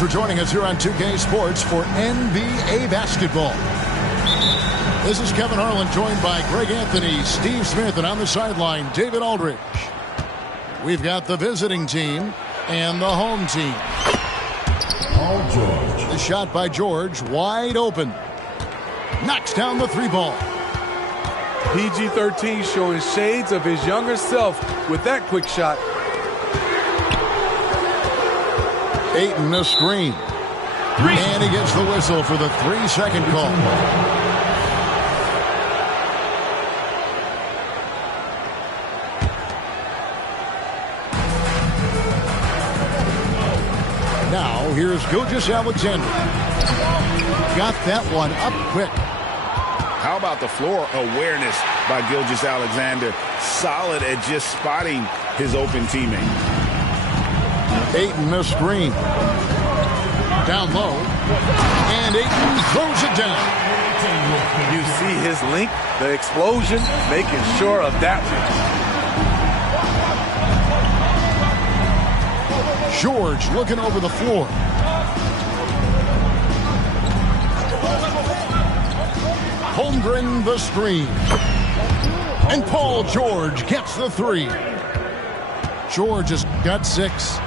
for joining us here on 2K Sports for NBA basketball. This is Kevin Harlan, joined by Greg Anthony, Steve Smith, and on the sideline, David Aldridge. We've got the visiting team and the home team. The shot by George, wide open. Knocks down the three ball. PG-13 showing shades of his younger self with that quick shot. Ayton a screen. And he gets the whistle for the 3-second call. Now here's Gilgeous-Alexander. Got that one up quick. How about the floor awareness by Gilgeous-Alexander? Solid at just spotting his open teammate. Ayton a screen. Down low. And Ayton throws it down. You see his link, the explosion, making sure of that one. George looking over the floor. Holmgren the screen. And Paul George gets the three. George has got 6.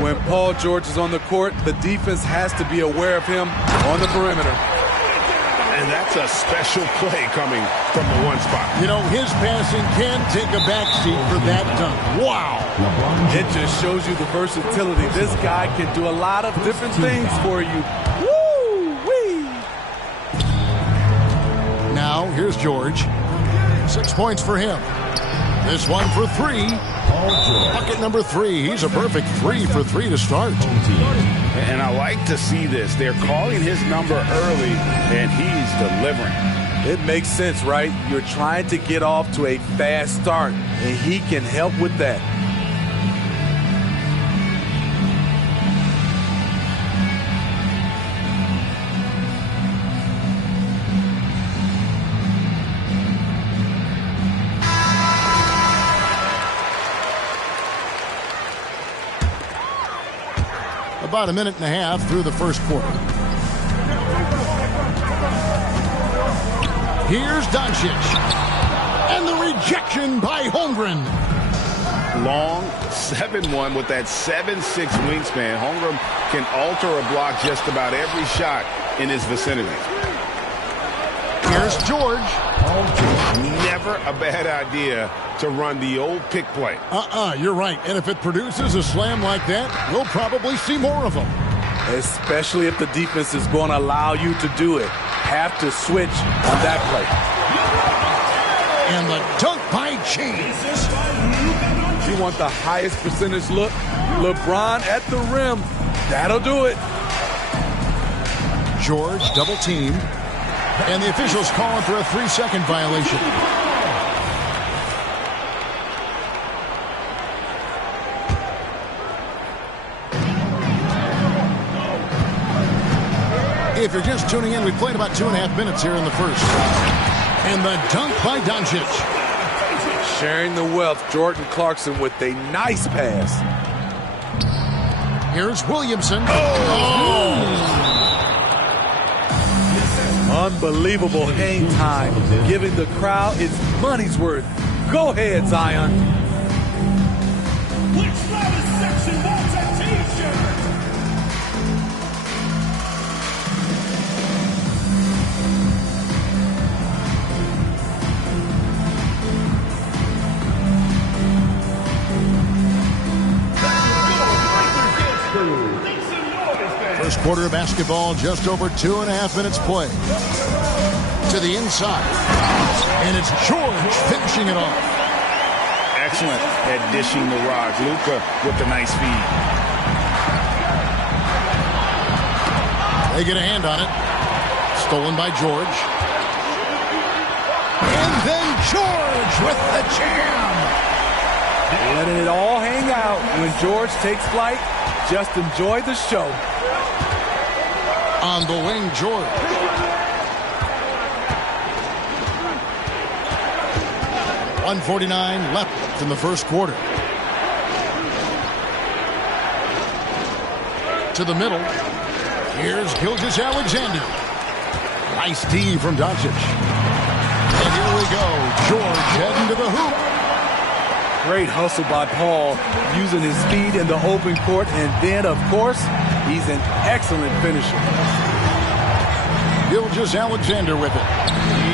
When Paul George is on the court, the defense has to be aware of him on the perimeter. And that's a special play coming from the one spot. You know, his passing can take a backseat for that dunk. Wow. It just shows you the versatility. This guy can do a lot of different things for you. Woo-wee! Now, here's George. 6 points for him. This one for 3. Bucket number 3. He's a perfect 3 for 3 to start. And I like to see this. They're calling his number early, and he's delivering. It makes sense, right? You're trying to get off to a fast start, and he can help with that. About a minute and a half through the first quarter. Here's Doncic. And the rejection by Holmgren. Long 7-1 with that 7'6" wingspan. Holmgren can alter a block just about every shot in his vicinity. Here's George. Never a bad idea to run the old pick play. You're right. And if it produces a slam like that, we'll probably see more of them. Especially if the defense is going to allow you to do it. Have to switch on that play. And the dunk by James. You want the highest percentage look? LeBron at the rim. That'll do it. George double team. And the officials calling for a 3-second violation. If you're just tuning in, we played about 2.5 minutes here in the first. And the dunk by Doncic. Sharing the wealth, Jordan Clarkson with a nice pass. Here's Williamson. Oh! Unbelievable hang time, giving the crowd its money's worth. Go ahead, Zion. Which section wants a t-shirt? First quarter of basketball, just over 2.5 minutes play. To the inside. And it's George finishing it off. Excellent at dishing the rock. Luka with the nice feed. They get a hand on it. Stolen by George. And then George with the jam. Letting it all hang out. When George takes flight, just enjoy the show. On the wing, George. .149 left in the first quarter. To the middle. Here's Gilgeous-Alexander. Nice D from Doncic. And here we go. George heading to the hoop. Great hustle by Paul, using his speed in the open court. And then, of course, he's an excellent finisher. Gilgeous-Alexander with it.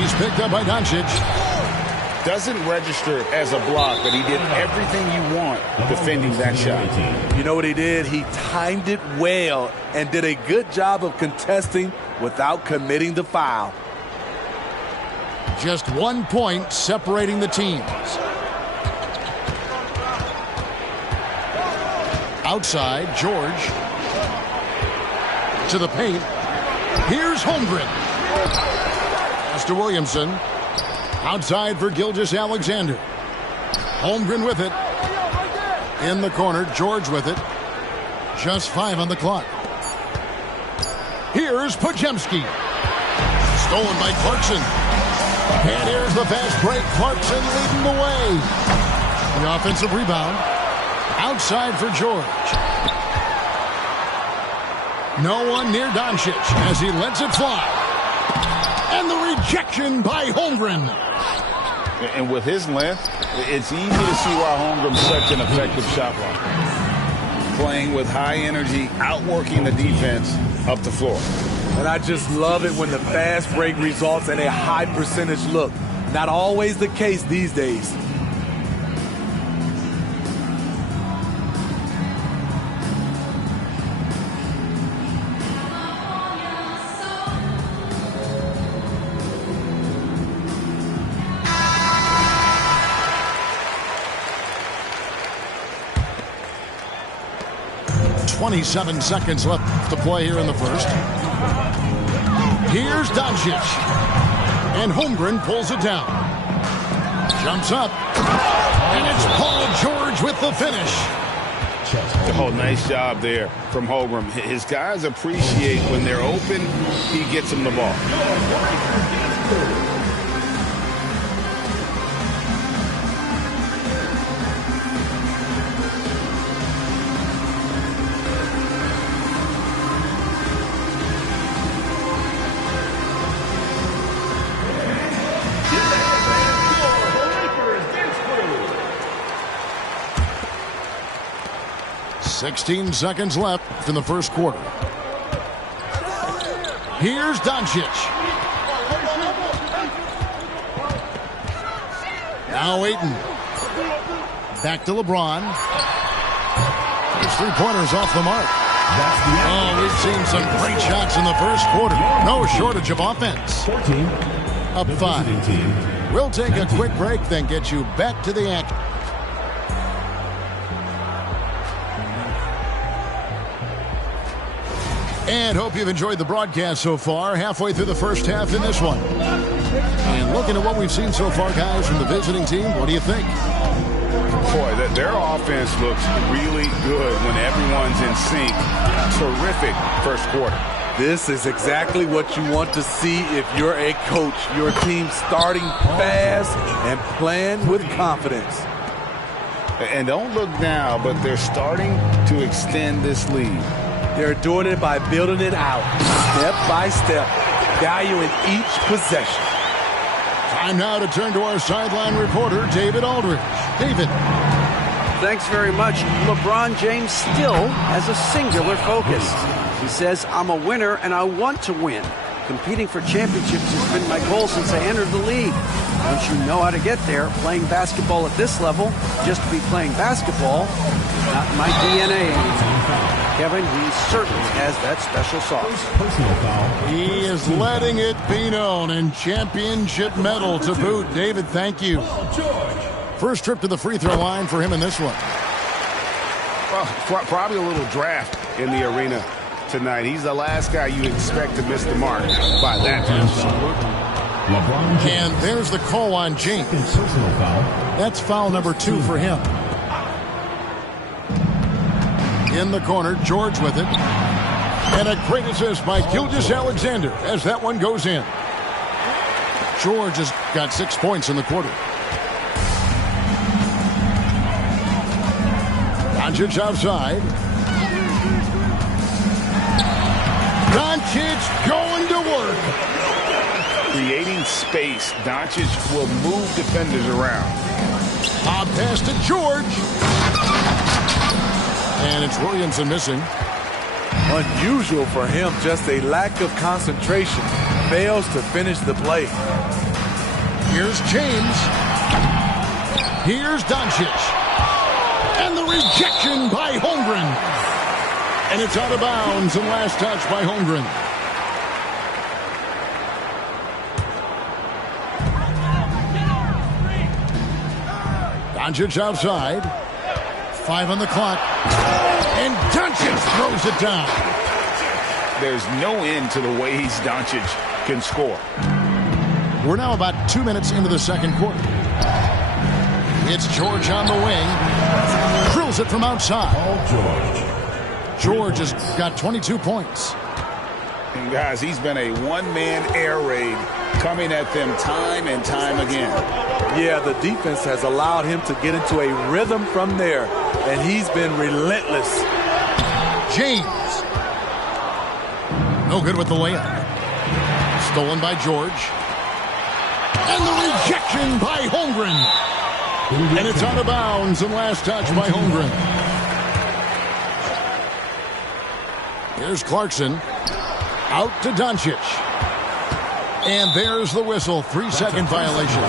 He's picked up by Doncic. Doesn't register as a block, but he did everything you want defending that shot. You know what he did? He timed it well and did a good job of contesting without committing the foul. Just 1 point separating the teams. Outside, George. To the paint. Here's Holmgren. Pass to Williamson. Outside for Gilgeous-Alexander. Holmgren with it. In the corner, George with it. Just 5 on the clock. Here's Podziemski. Stolen by Clarkson. And here's the fast break. Clarkson leading the way. The offensive rebound. Outside for George. No one near Doncic as he lets it fly. And the rejection by Holmgren. And with his length, it's easy to see why Holmgren's such an effective shot blocker. Playing with high energy, outworking the defense up the floor. And I just love it when the fast break results in a high percentage look. Not always the case these days. .27 seconds left to play here in the first. Here's Doncic. And Holmgren pulls it down. Jumps up. And it's Paul George with the finish. Oh, nice job there from Holmgren. His guys appreciate when they're open, he gets them the ball. 16 seconds left in the first quarter. Here's Doncic. Now Ayton. Back to LeBron. His three-pointers off the mark. Oh, we've seen some great shots in the first quarter. No shortage of offense. Up 5. We'll take a quick break, then get you back to the action. And hope you've enjoyed the broadcast so far. Halfway through the first half in this one. And looking at what we've seen so far, guys, from the visiting team, what do you think? Boy, their offense looks really good when everyone's in sync. Terrific first quarter. This is exactly what you want to see if you're a coach. Your team starting fast and playing with confidence. And don't look now, but they're starting to extend this lead. They're doing it by building it out, step by step, valuing each possession. Time now to turn to our sideline reporter, David Aldridge. David. Thanks very much. LeBron James still has a singular focus. He says, I'm a winner and I want to win. Competing for championships has been my goal since I entered the league. Once you know how to get there, playing basketball at this level, just to be playing basketball, is not my DNA anymore. Kevin, he certainly has that special sauce. He is letting it be known, and championship medal to boot. David, thank you. First trip to the free throw line for him in this one. Well, probably a little draft in the arena tonight. He's the last guy you expect to miss the mark by that much. And there's the call on James. That's foul number 2 for him. In the corner, George with it. And a great assist by Gilgeous-Alexander as that one goes in. George has got 6 points in the quarter. Doncic outside. Doncic going to work. Creating space, Doncic will move defenders around. Pass to George. And it's Williamson missing. Unusual for him, just a lack of concentration. Fails to finish the play. Here's James. Here's Doncic. And the rejection by Holmgren. And it's out of bounds and last touch by Holmgren. Doncic outside. 5 on the clock. And Doncic throws it down. There's no end to the ways Doncic can score. We're now about 2 minutes into the second quarter. It's George on the wing. Drills it from outside. George has got 22 points. And guys, he's been a one-man air raid coming at them time and time again. Yeah, the defense has allowed him to get into a rhythm from there, and he's been relentless. James. No good with the layup. Stolen by George. And the rejection by Holmgren. And it's out of bounds and last touch by Holmgren. Here's Clarkson. Out to Doncic. And there's the whistle. 3-second violation.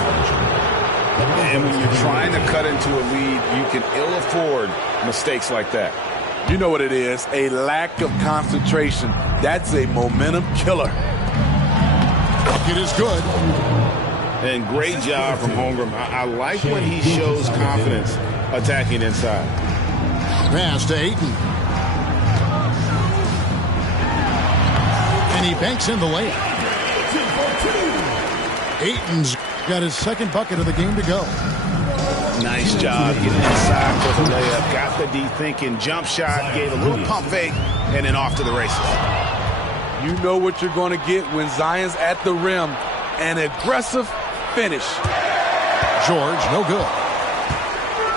And when you're trying to cut into a lead, you can ill afford mistakes like that. You know what it is, a lack of concentration. That's a momentum killer. It is good. And great job from Holmgren. I like when he shows confidence attacking inside. Pass to Ayton. And he banks in the layup. Ayton's got his second bucket of the game to go. Nice job getting inside for the layup. Got the D thinking, jump shot, gave a little pump fake, and then off to the races. You know what you're going to get when Zion's at the rim. An aggressive finish. George, no good.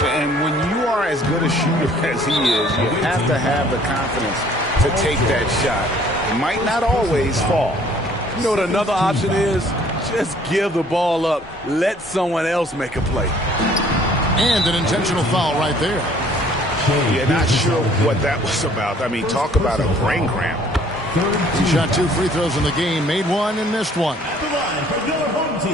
And when you are as good a shooter as he is, you have to have the confidence to take that shot. It might not always fall. You know what another option is? Just give the ball up. Let someone else make a play. And an intentional foul right there. You're not sure what that was about. I mean, talk about a brain cramp. He shot 2 free throws in the game, made 1 and missed 1.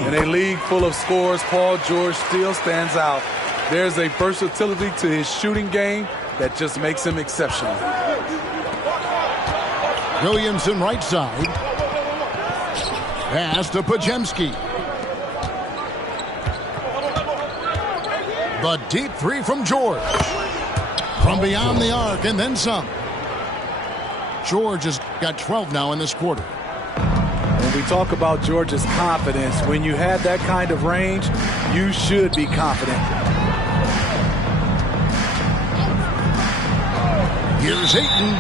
In a league full of scores, Paul George still stands out. There's a versatility to his shooting game that just makes him exceptional. Williamson right side. Pass to Pajemski. The deep three from George. From beyond the arc and then some. George has got 12 now in this quarter. When we talk about George's confidence, when you have that kind of range, you should be confident. Here's Ayton.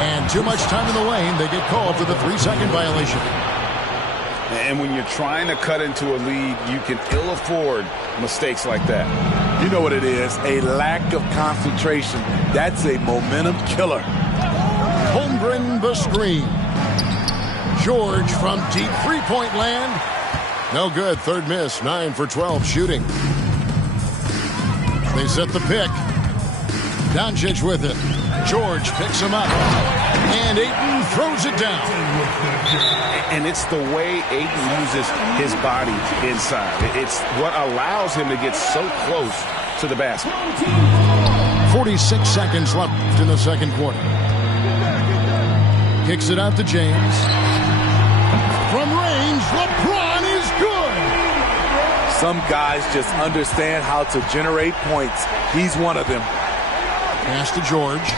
And too much time in the lane. They get called for the 3-second violation. And when you're trying to cut into a lead, you can ill afford mistakes like that. You know what it is, a lack of concentration. That's a momentum killer. Holmgren the screen. George from deep three-point land. No good. Third miss. 9 for 12 shooting. They set the pick. Doncic with it. George picks him up. And Ayton throws it down. And it's the way Ayton uses his body inside. It's what allows him to get so close to the basket. 46 seconds left in the second quarter. Kicks it out to James. From range, LeBron is good. Some guys just understand how to generate points. He's one of them. Pass to George.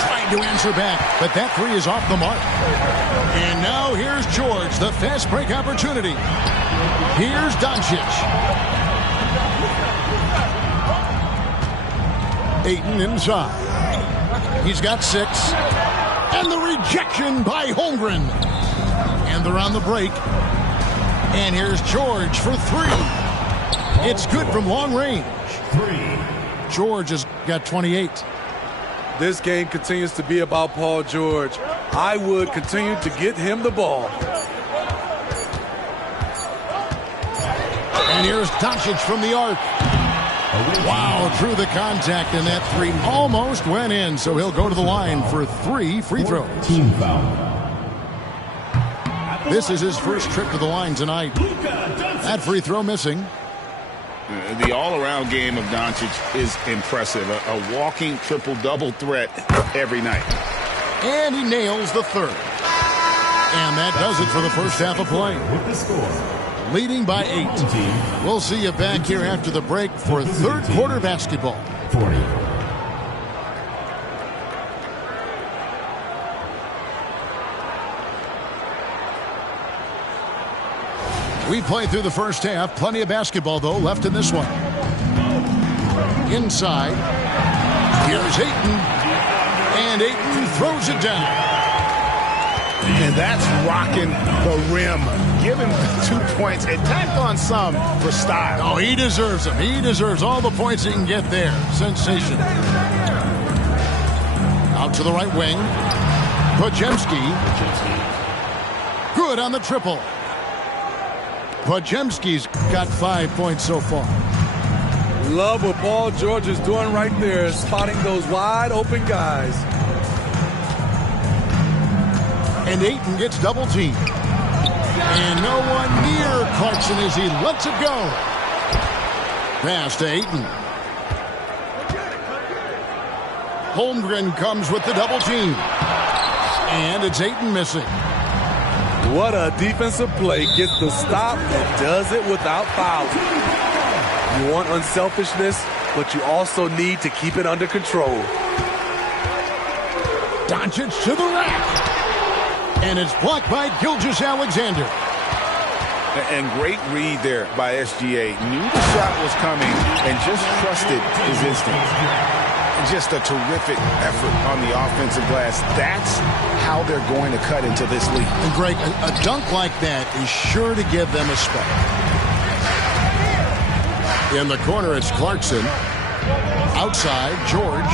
Trying to answer back, but that three is off the mark. And now here's George, the fast break opportunity. Here's Doncic. Ayton inside. He's got 6. And the rejection by Holmgren. And they're on the break. And here's George for 3. It's good from long range. George has got 28. This game continues to be about Paul George. I would continue to get him the ball. And here's Doncic from the arc. Wow, through the contact, and that three almost went in, so he'll go to the line for 3 free throws. Team foul. This is his first trip to the line tonight. That free throw missing. The all-around game of Doncic is impressive. A walking triple-double threat every night. And he nails the third. And that does it for the first half of play. With the score. Leading by 8. We'll see you back here after the break for third quarter basketball. 40. We played through the first half. Plenty of basketball, though, left in this one. Inside. Here's Ayton. And Ayton throws it down. And that's rocking the rim. Give him 2 points and tack on some for style. Oh, he deserves them. He deserves all the points he can get there. Sensational. Out to the right wing. Podziemski. Good on the triple. Podziemski's got 5 points so far. Love what Paul George is doing right there, spotting those wide open guys. And Ayton gets double teamed. And no one near Clarkson as he lets it go. Pass to Ayton. Holmgren comes with the double team. And it's Ayton missing. What a defensive play. Gets the stop and does it without fouling. You want unselfishness, but you also need to keep it under control. Doncic to the rack. And it's blocked by Gilgeous-Alexander. And great read there by SGA. Knew the shot was coming and just trusted his instincts. Just a terrific effort on the offensive glass. That's how they're going to cut into this league. And Greg, a dunk like that is sure to give them a spark. In the corner, it's Clarkson. Outside, George.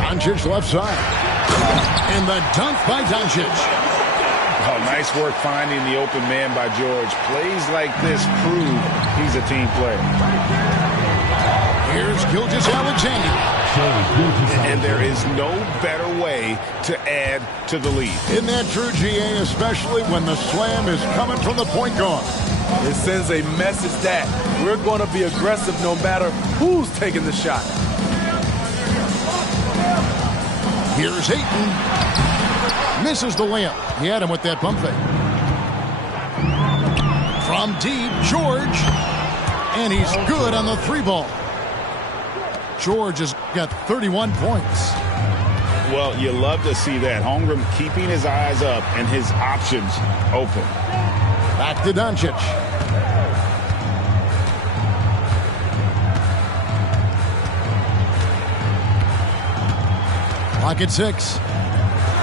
Doncic left side. And the dunk by Doncic. Oh, nice work finding the open man by George. Plays like this prove he's a team player. Here's Gilgeous-Alexander. And there is no better way to add to the lead. Isn't that true, GA, especially when the slam is coming from the point guard? It sends a message that we're going to be aggressive no matter who's taking the shot. Here's Ayton. Misses the layup. He had him with that bump fake. From deep, George. And he's good on the 3-ball. George has got 31 points. Well, you love to see that. Holmgren keeping his eyes up and his options open. Back to Doncic. Clock at 6.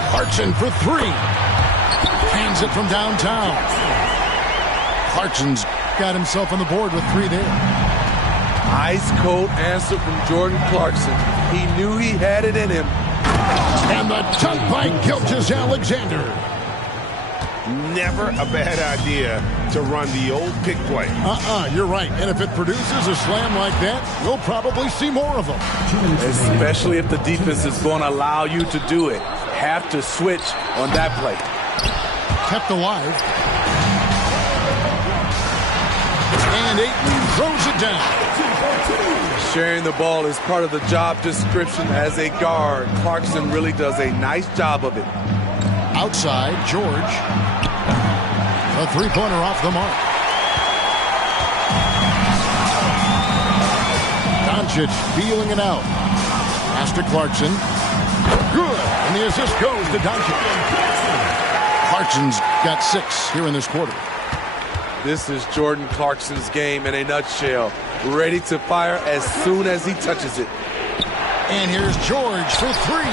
Clarkson for 3. Hands it from downtown. Clarkson's got himself on the board with 3 there. Ice cold answer from Jordan Clarkson. He knew he had it in him. And the dunk by Gilgeous-Alexander. Never a bad idea to run the old pick play. You're right. And if it produces a slam like that, we'll probably see more of them. Especially if the defense is going to allow you to do it. Have to switch on that play. Kept alive. And Ayton throws it down. Sharing the ball is part of the job description as a guard. Clarkson really does a nice job of it. Outside, George. A 3-pointer off the mark. Doncic feeling it out. Pass to Clarkson. Good. And the assist goes to Doncic. Clarkson's got 6 here in this quarter. This is Jordan Clarkson's game in a nutshell. Ready to fire as soon as he touches it. And here's George for 3.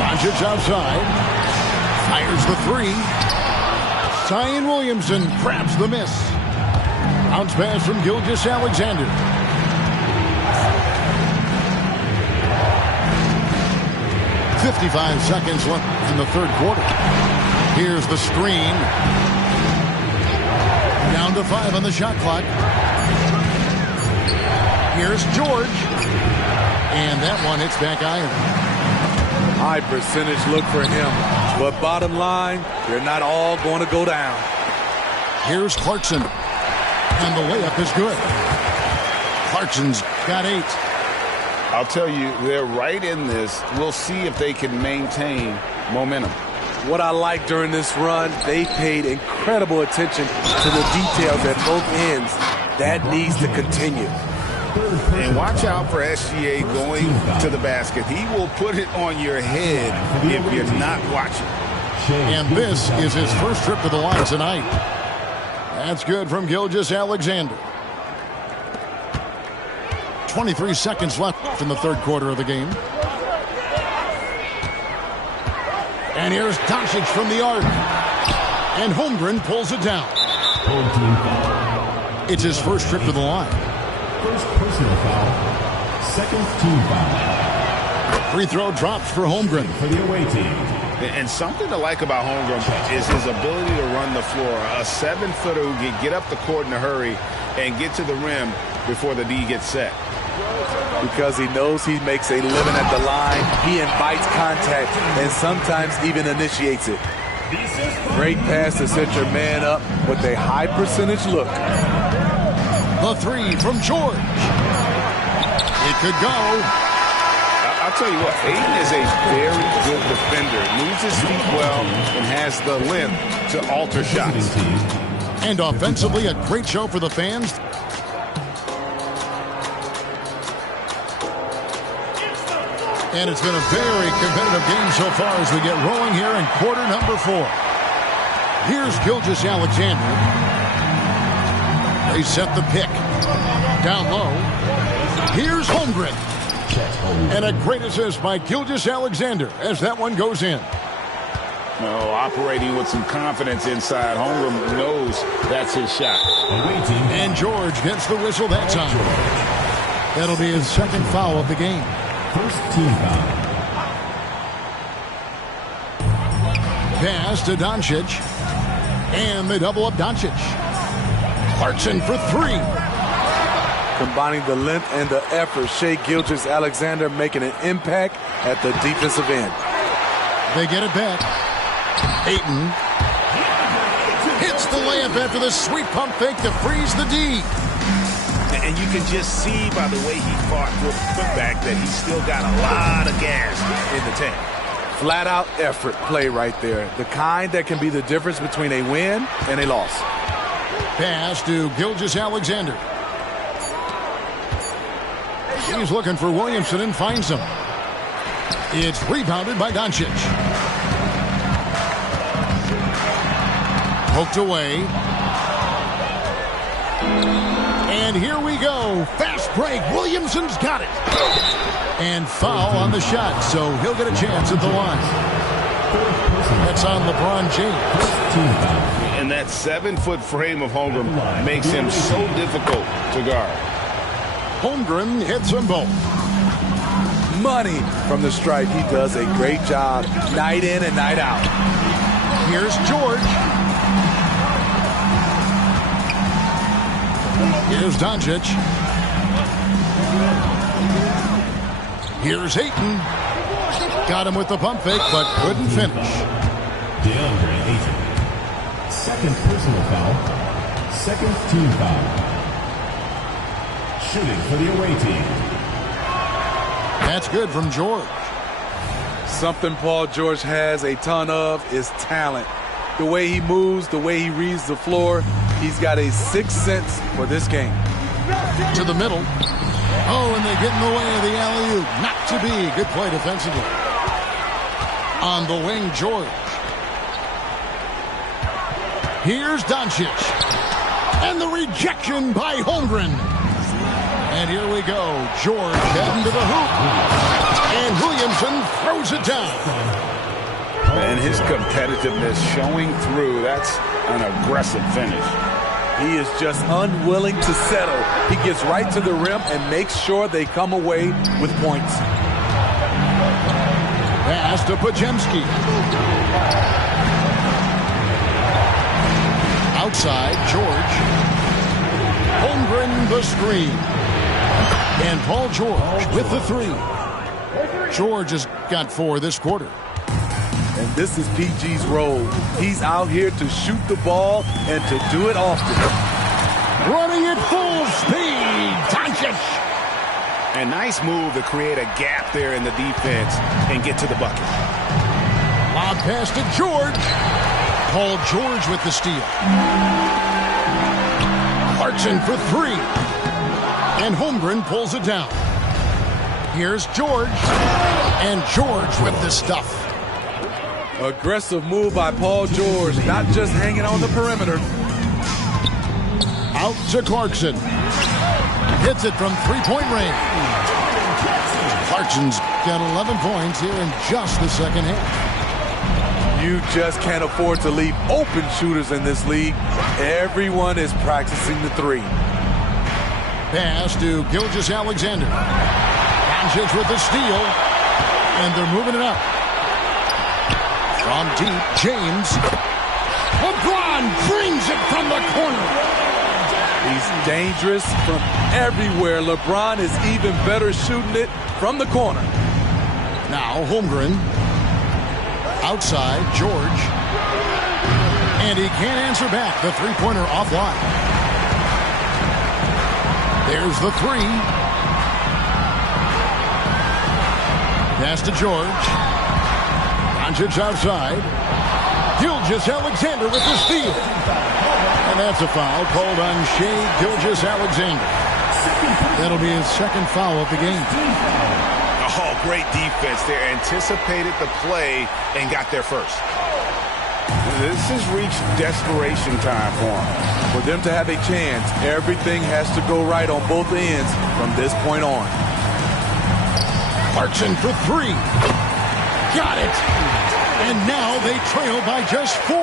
Doncic outside. Fires the 3. Zion Williamson grabs the miss. Bounce pass from Gilgeous-Alexander. "55 seconds left in the third quarter. Here's the screen. Down to 5 on the shot clock. Here's George. And that one hits back iron. High percentage look for him. But bottom line, they're not all going to go down. Here's Clarkson. And the layup is good. Clarkson's got 8. I'll tell you, they're right in this. We'll see if they can maintain momentum. What I like during this run, they paid incredible attention to the details at both ends. That needs to continue. And watch out for SGA going to the basket. He will put it on your head if you're not watching. And this is his first trip to the line tonight. That's good from Gilgeous-Alexander. 23 seconds left in the third quarter of the game. And here's Doncic from the arc. And Holmgren pulls it down. It's his first trip to the line. First personal foul. Second team foul. Free throw drops for Holmgren. For the away team. And something to like about Holmgren is his ability to run the floor. A 7-footer who can get up the court in a hurry and get to the rim before the D gets set. Because he knows he makes a living at the line, he invites contact and sometimes even initiates it. Great pass to set your man up with a high percentage look. The 3 from George. It could go. I'll tell you what, Ayton is a very good defender. Moves his feet well and has the length to alter shots. And offensively, a great show for the fans. And it's been a very competitive game so far as we get rolling here in quarter number 4. Here's Gilgeous-Alexander. They set the pick. Down low. Here's Holmgren. And a great assist by Gilgeous-Alexander as that one goes in. Operating with some confidence inside. Holmgren knows that's his shot. And George gets the whistle that time. That'll be his second foul of the game. First team foul. Pass to Doncic. And they double up Doncic. Clarkson for 3. Combining the length and the effort, Shai Gilgeous-Alexander making an impact at the defensive end. They get it back. Ayton hits the layup after the sweet pump fake to freeze the D. And you can just see by the way he fought with the putback that he's still got a lot of gas in the tank. Flat out effort play right there. The kind that can be the difference between a win and a loss. Pass to Gilgeous-Alexander. He's looking for Williamson and finds him. It's rebounded by Doncic. Poked away. And here we go. Fast break. Williamson's got it. And foul on the shot, so he'll get a chance at the line. That's on LeBron James. And that 7-foot frame of Holmgren makes him so difficult to guard. Holmgren hits them both. Money from the stripe. He does a great job night in and night out. Here's George. Here's Doncic. Here's Ayton. Got him with the pump fake, but couldn't finish. DeAndre Ayton. Second personal foul. Second team foul. Shooting for the away team. That's good from George. Something Paul George has a ton of is talent. The way he moves, the way he reads the floor, he's got a sixth sense for this game. To the middle. Oh, and they get in the way of the alley-oop. Not to be. Good play defensively. On the wing, George. Here's Doncic. And the rejection by Holmgren. And here we go. George heading to the hoop. And Williamson throws it down. And his competitiveness showing through. That's an aggressive finish. He is just unwilling to settle. He gets right to the rim and makes sure they come away with points. Pass to Pajemski. Outside, George. Holmgren the screen. And Paul George with the three. George has got 4 this quarter. And this is PG's role. He's out here to shoot the ball and to do it often. Running at full speed, Doncic. A nice move to create a gap there in the defense and get to the bucket. Lob pass to George. Paul George with the steal. Clarkson for 3. And Holmgren pulls it down. Here's George. And George with the stuff. Aggressive move by Paul George, not just hanging on the perimeter. Out to Clarkson. Hits it from 3-point range. Clarkson's got 11 points here in just the second half. You just can't afford to leave open shooters in this league. Everyone is practicing the three. Pass to Gilgeous-Alexander. Doncic with the steal. And they're moving it up. From deep, James. LeBron brings it from the corner. He's dangerous from everywhere. LeBron is even better shooting it from the corner. Now Holmgren. Outside, George. And he can't answer back. The three-pointer offline. There's the three. Pass to George. Doncic outside. Gilgeous-Alexander with the steal. And that's a foul called on Shai Gilgeous-Alexander. That'll be his second foul of the game. Oh, great defense there. Anticipated the play and got there first. This has reached desperation time for them. For them to have a chance, everything has to go right on both ends from this point on. Clarkson for 3. Got it. And now they trail by just 4.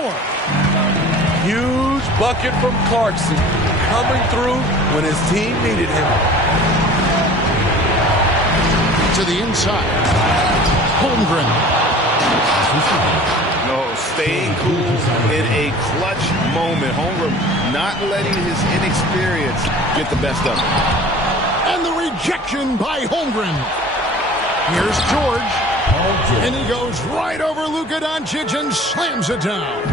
Huge bucket from Clarkson, coming through when his team needed him. To the inside. Holmgren. No, staying cool in a clutch moment. Holmgren not letting his inexperience get the best of him. And the rejection by Holmgren. Here's George. And he goes right over Luka Doncic and slams it down.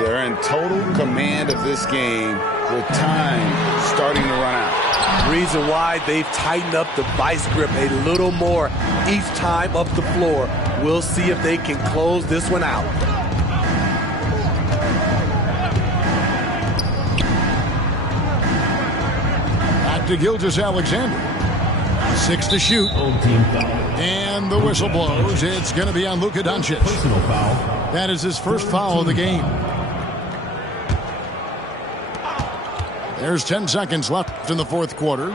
They're in total command of this game with time starting to run out. Reason why they've tightened up the vice grip a little more each time up the floor. We'll see if they can close this one out. Back to Gilgeous-Alexander. 6 to shoot. And the whistle blows. It's going to be on Luka Doncic. Personal foul. That is his first foul of the game. There's 10 seconds left in the fourth quarter.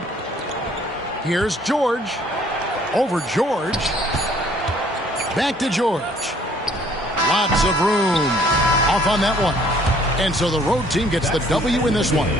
Here's George. Over George. Back to George. Lots of room. Off on that one. And so the road team gets the W in this one.